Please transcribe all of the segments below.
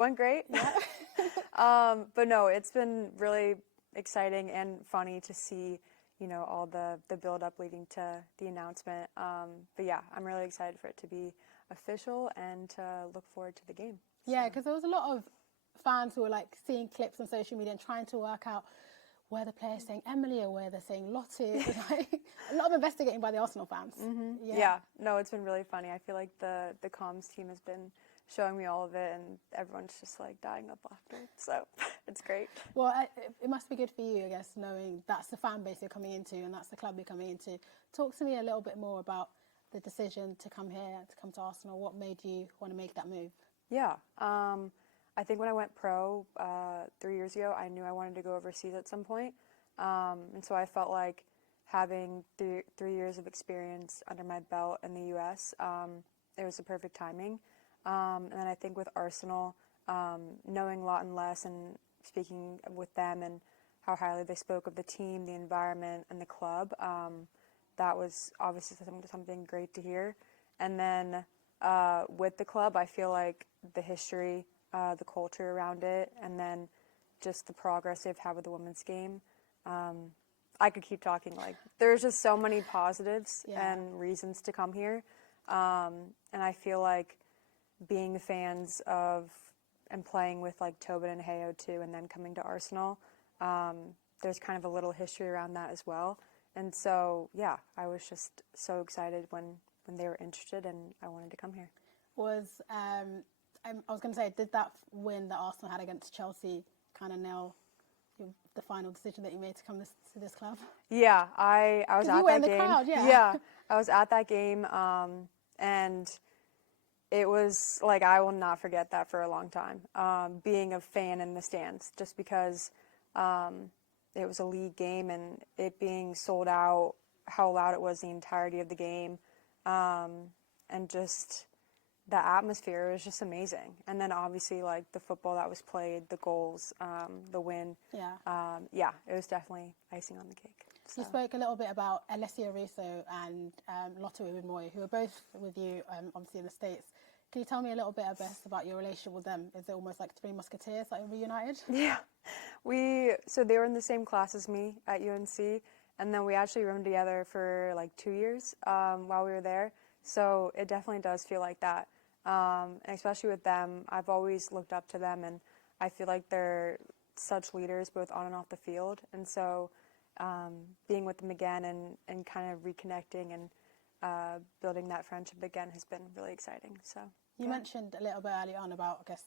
Went great. Yeah. But no, it's been really exciting and funny to see, all the build up leading to the announcement. But yeah, I'm really excited for it to be official and to look forward to the game. Yeah, because there was a lot of fans who were like seeing clips on social media and trying to work out where the player's saying Emily or where they're saying Lotte. Like, a lot of investigating by the Arsenal fans. Mm-hmm. Yeah. No, it's been really funny. I feel like the comms team has been showing me all of it, and everyone's just like dying of laughter. So it's great. Well, it must be good for you, I guess, knowing that's the fan base you're coming into and that's the club you're coming into. Talk to me a little bit more about the decision to come here, to come to Arsenal. What made you want to make that move? Yeah. I think when I went pro 3 years ago, I knew I wanted to go overseas at some point. And so I felt like having 3 years of experience under my belt in the U.S., it was the perfect timing. And then I think with Arsenal, knowing Lotte less and speaking with them and how highly they spoke of the team, the environment, and the club, that was obviously something great to hear. And then with the club, I feel like the history, the culture around it, and then just the progress they've had with the women's game. I could keep talking. Like, there's just so many positives and reasons to come here. And I feel like being fans of and playing with like Tobin and Hayo too, and then coming to Arsenal, there's kind of a little history around that as well. And so, yeah, I was just so excited when they were interested, and I wanted to come here. I was going to say, did that win that Arsenal had against Chelsea kind of nail the final decision that you made to come to this club? Yeah, I was at that game. Crowd, yeah, I was at that game, and it was like, I will not forget that for a long time. Being a fan in the stands, just because it was a league game and it being sold out, how loud it was the entirety of the game, and just the atmosphere was just amazing. And then obviously like the football that was played, the goals, the win. It was definitely icing on the cake. So. You spoke a little bit about Alessia Russo and Lotte Wubben-Moy, who are both with you, obviously in the States. Can you tell me a little bit about your relationship with them? Is it almost like three musketeers, like reunited? Yeah, so they were in the same class as me at UNC, and then we actually roomed together for like 2 years while we were there. So it definitely does feel like that. And especially with them, I've always looked up to them, and I feel like they're such leaders both on and off the field. And so being with them again and kind of reconnecting and building that friendship again has been really exciting. So you mentioned a little bit earlier on about, I guess,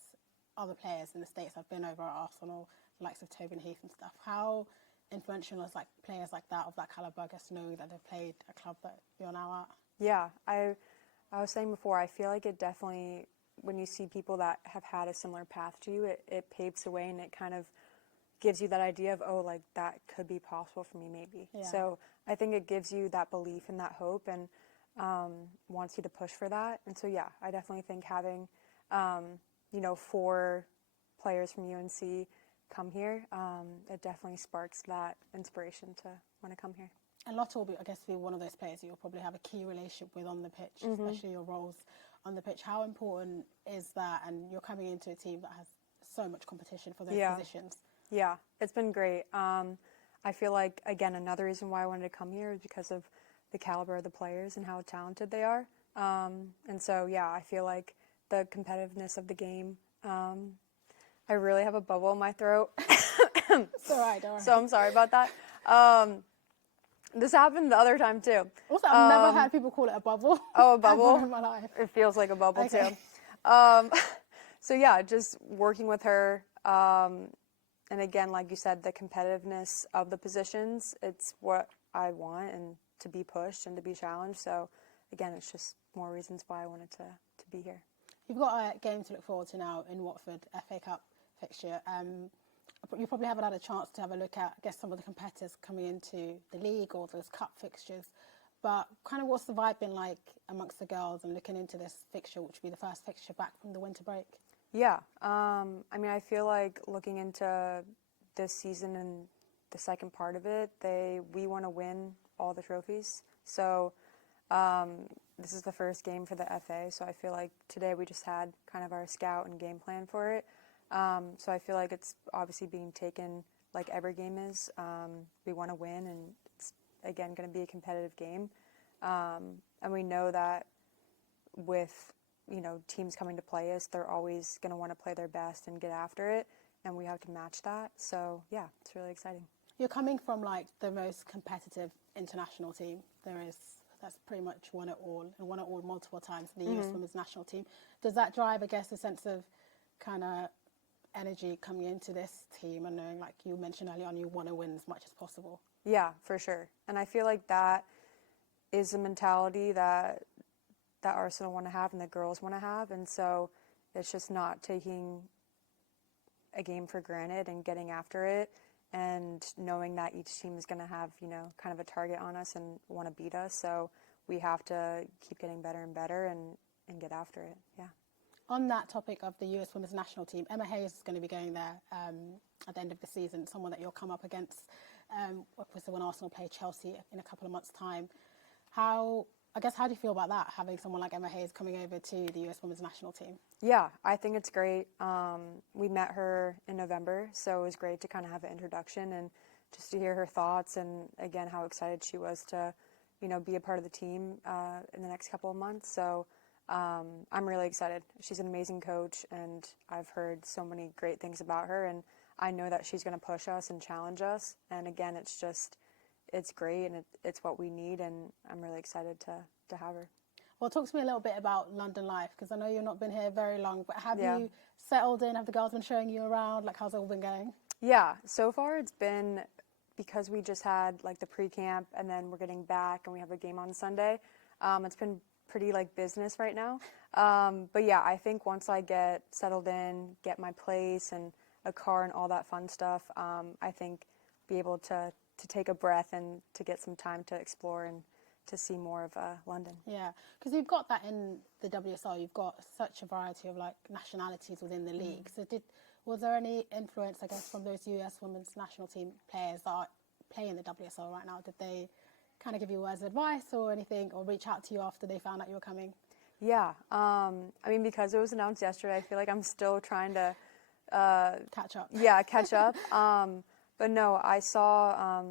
other players in the States. I've been over at Arsenal, the likes of Tobin Heath and stuff. How influential is like players like that, of that caliber, I guess, knowing that they've played a club that you're now at? Yeah, I was saying before, I feel like it definitely, when you see people that have had a similar path to you, it paves the way, and it kind of gives you that idea of, oh, like, that could be possible for me maybe. Yeah. So I think it gives you that belief and that hope, and wants you to push for that. And so, yeah, I definitely think having, 4 players from UNC come here, it definitely sparks that inspiration to want to come here. And Lotte will be, I guess, be one of those players you'll probably have a key relationship with on the pitch, especially your roles on the pitch. How important is that? And you're coming into a team that has so much competition for those positions. Yeah, it's been great. I feel like, again, another reason why I wanted to come here is because of the caliber of the players and how talented they are. And so, yeah, I feel like the competitiveness of the game. I really have a bubble in my throat. It's all right, don't worry. So I'm sorry about that. This happened the other time too. Also, I've never had people call it a bubble. Oh, a bubble? Ever in my life. It feels like a bubble Okay. too. So yeah, just working with her. And again, like you said, the competitiveness of the positions, it's what I want, and to be pushed and to be challenged. So again, it's just more reasons why I wanted to be here. You've got a game to look forward to now in Watford, FA Cup fixture. You probably haven't had a chance to have a look at, I guess, some of the competitors coming into the league or those cup fixtures. But kind of what's the vibe been like amongst the girls and looking into this fixture, which will be the first fixture back from the winter break? Yeah. I mean, I feel like looking into this season and the second part of it, we want to win all the trophies. So this is the first game for the FA, so I feel like today we just had kind of our scout and game plan for it. So I feel like it's obviously being taken like every game is. We want to win, and it's, again, going to be a competitive game. And we know that with, teams coming to play us, they're always going to want to play their best and get after it, and we have to match that. So, yeah, it's really exciting. You're coming from, like, the most competitive international team there is. That's pretty much won it all, and won it all multiple times in the US Women's National Team. Does that drive, I guess, a sense of kind of energy coming into this team and knowing, like you mentioned earlier on, you want to win as much as possible? Yeah, for sure. And I feel like that is a mentality that Arsenal want to have and the girls want to have. And so it's just not taking a game for granted and getting after it, and knowing that each team is going to have, kind of a target on us and want to beat us. So we have to keep getting better and better and get after it. Yeah. On that topic of the US Women's National Team, Emma Hayes is going to be going there at the end of the season, someone that you'll come up against when Arsenal play Chelsea in a couple of months' time. How do you feel about that, having someone like Emma Hayes coming over to the US Women's National Team? Yeah, I think it's great. We met her in November, so it was great to kind of have an introduction and just to hear her thoughts, and again, how excited she was to, be a part of the team in the next couple of months. So I'm really excited. She's an amazing coach, and I've heard so many great things about her, and I know that she's going to push us and challenge us. And again, it's great, and it's what we need, and I'm really excited to have her. Well, talk to me a little bit about London life, because I know you've not been here very long, but have Yeah. you settled in? Have the girls been showing you around? Like, how's it all been going? Yeah, so far it's been, because we just had like the pre-camp and then we're getting back and we have a game on Sunday. It's been pretty like business right now. But yeah, I think once I get settled in, get my place and a car and all that fun stuff, I think be able to take a breath and to get some time to explore and to see more of London. Yeah, because you've got that in the WSL. You've got such a variety of like nationalities within the league. So was there any influence, I guess, from those US Women's National Team players that are playing the WSL right now? Did they kind of give you words of advice or anything, or reach out to you after they found out you were coming? Yeah, I mean, because it was announced yesterday, I feel like I'm still trying to Catch up. Yeah, catch up. But no, I saw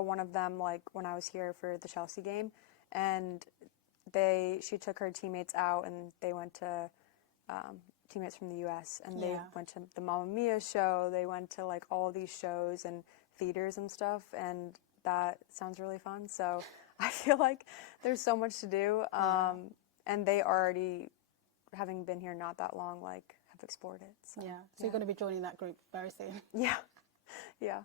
one of them like when I was here for the Chelsea game, and she took her teammates out, and they went to teammates from the U.S. and they went to the Mamma Mia show. They went to like all these shows and theaters and stuff, and that sounds really fun. So I feel like there's so much to do, and they already, having been here not that long, like have explored it. So, So you're going to be joining that group very soon. Yeah, yeah.